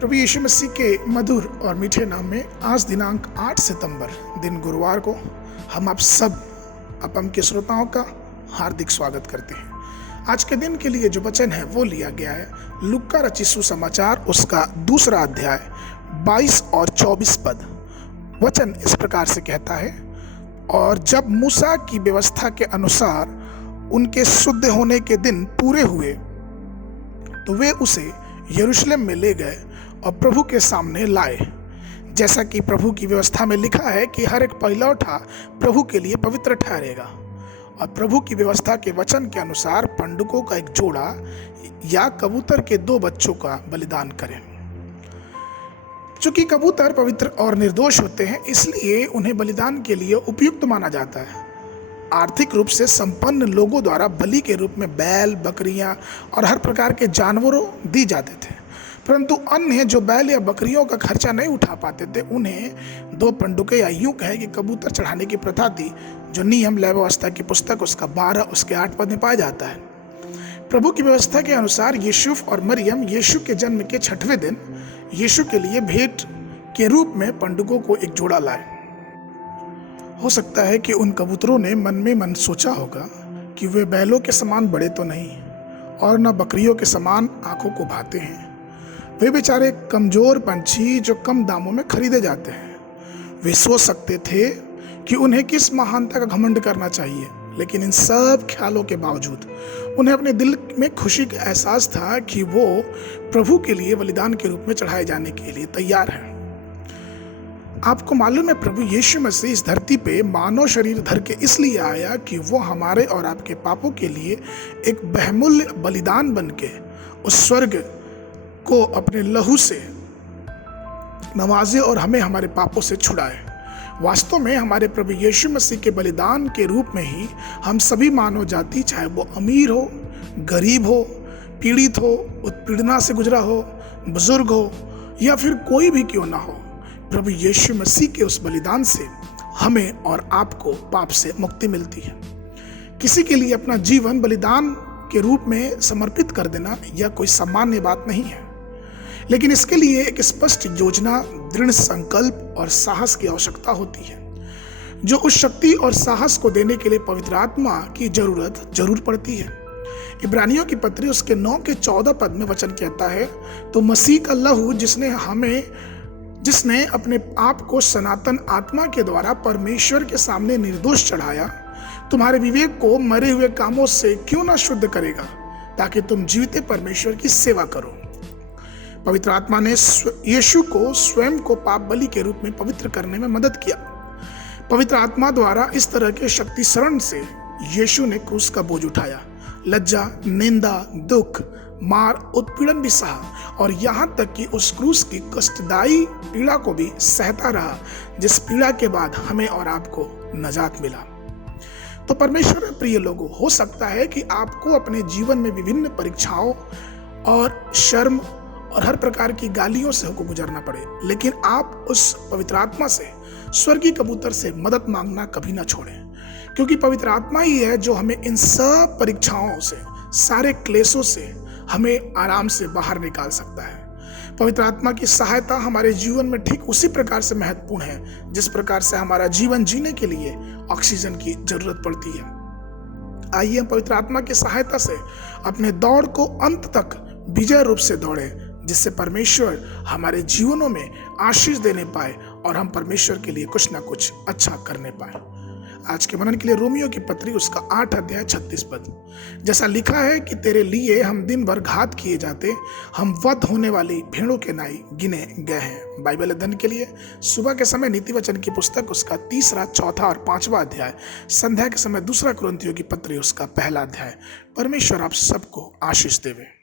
प्रभु यीशु मसीह के मधुर और मीठे नाम में आज दिनांक 8 सितंबर दिन गुरुवार को हम आप सब अपम के श्रोताओं का हार्दिक स्वागत करते हैं। आज के दिन के लिए जो वचन है वो लिया गया है लूका रचित सुसमाचार उसका 2 अध्याय 22 और 24 पद। वचन इस प्रकार से कहता है, और जब मूसा की व्यवस्था के अनुसार उनके शुद्ध होने के दिन पूरे हुए तो वे उसे यरूशलेम में ले गए और प्रभु के सामने लाए। जैसा कि प्रभु की व्यवस्था में लिखा है कि हर एक पहिलौठा प्रभु के लिए पवित्र ठहरेगा, और प्रभु की व्यवस्था के वचन के अनुसार पंडुकों का एक जोड़ा या कबूतर के 2 बच्चों का बलिदान करें। चूंकि कबूतर पवित्र और निर्दोष होते हैं, इसलिए उन्हें बलिदान के लिए उपयुक्त माना जाता है। आर्थिक रूप से संपन्न लोगों द्वारा बलि के रूप में बैल, बकरियां और हर प्रकार के जानवरों दी जाते थे, परंतु अन्य जो बैल या बकरियों का खर्चा नहीं उठा पाते थे उन्हें 2 पंडुके या यूं कहे कि कबूतर चढ़ाने की प्रथा थी, जो नियम लेवी व्यवस्था की पुस्तक उसका 12 उसके 8 पद में पाया जाता है। प्रभु की व्यवस्था के अनुसार यूसुफ और मरियम यीशु के जन्म के 6वें दिन यीशु के लिए भेंट के रूप में पंडुकों को एक जोड़ा लाए। हो सकता है कि उन कबूतरों ने मन में मन सोचा होगा कि वे बैलों के समान बड़े तो नहीं और न बकरियों के समान आंखों को भाते हैं। वे बेचारे कमजोर पंछी जो कम दामों में खरीदे जाते हैं। वे सोच सकते थे कि उन्हें किस महानता का घमंड करना चाहिए, लेकिन इन सब ख्यालों के बावजूद उन्हें अपने दिल में खुशी का एहसास था कि वो प्रभु के लिए बलिदान के रूप में चढ़ाए जाने के लिए तैयार हैं। आपको मालूम है, प्रभु यीशु मसीह इस धरती पे मानव शरीर धर के इसलिए आया कि वो हमारे और आपके पापों के लिए एक बहुमूल्य बलिदान बन के उस स्वर्ग को अपने लहू से नवाजे और हमें हमारे पापों से छुड़ाए। वास्तव में हमारे प्रभु यीशु मसीह के बलिदान के रूप में ही हम सभी मानव जाति, चाहे वो अमीर हो, गरीब हो, पीड़ित हो, उत्पीड़ना से गुजरा हो, बुजुर्ग हो या फिर कोई भी क्यों ना हो, प्रभु यीशु मसीह के उस बलिदान से हमें और आपको पाप से मुक्ति मिलती है। किसी के लिए अपना जीवन बलिदान के रूप में समर्पित कर देना यह कोई सामान्य बात नहीं है, लेकिन इसके लिए एक स्पष्ट योजना, दृढ़ संकल्प और साहस की आवश्यकता होती है, जो उस शक्ति और साहस को देने के लिए पवित्र आत्मा की जरूर पड़ती है। इब्रानियों की पत्री उसके 9 के 14 पद में वचन कहता है, तो मसीह का लहू जिसने अपने आप को सनातन आत्मा के द्वारा परमेश्वर के सामने निर्दोष चढ़ाया, तुम्हारे विवेक को मरे हुए कामों से क्यों ना शुद्ध करेगा, ताकि तुम जीवित परमेश्वर की सेवा करो। पवित्र आत्मा ने यीशु को स्वयं को पाप बलि के रूप में पवित्र करने में मदद किया। पवित्र आत्मा द्वारा इस तरह के शक्ति शरण से यीशु ने क्रूस का बोझ उठाया, लज्जा, निंदा, दुख, मार, उत्पीड़न भी सहा और यहाँ तक कि उस क्रूस की कष्टदायी पीड़ा को भी सहता रहा, जिस पीड़ा के बाद हमें और आपको नजात मिला। तो परमेश्वर में प्रिय लोगों, हो सकता है कि आपको अपने जीवन में विभिन्न परीक्षाओं और शर्म और हर प्रकार की गालियों से होकर गुजरना पड़े, लेकिन आप उस पवित्र आत्मा से, स्वर्गीय कबूतर से मदद मांगना कभी ना छोड़ें, क्योंकि पवित्र आत्मा ही है जो हमें इन सब परीक्षाओं से, सारे क्लेशों से हमें आराम से बाहर निकाल सकता है। पवित्र आत्मा की सहायता हमारे जीवन में ठीक उसी प्रकार से महत्वपूर्ण है जिस प्रकार से हमारा जीवन जीने के लिए ऑक्सीजन की जरूरत पड़ती है। आइए हम पवित्र आत्मा की सहायता से अपने दौड़ को अंत तक विजय रूप से दौड़े, जिससे परमेश्वर हमारे जीवनों में आशीष देने पाए और हम परमेश्वर के लिए कुछ ना कुछ अच्छा करने पाए। आज के मनन के लिए रोमियो की पत्री उसका 8 अध्याय 36 पद। जैसा लिखा है कि तेरे लिए हम दिन भर घात किए जाते, हम वध होने वाली भेड़ों के नाई गिने गए हैं। बाइबल अध्ययन के लिए सुबह के समय नीति वचन की पुस्तक उसका 3, 4 और 5वां अध्याय, संध्या के समय 2 कुरिन्थियों की पत्री उसका 1 अध्याय। परमेश्वर आप सबको आशीष देवे।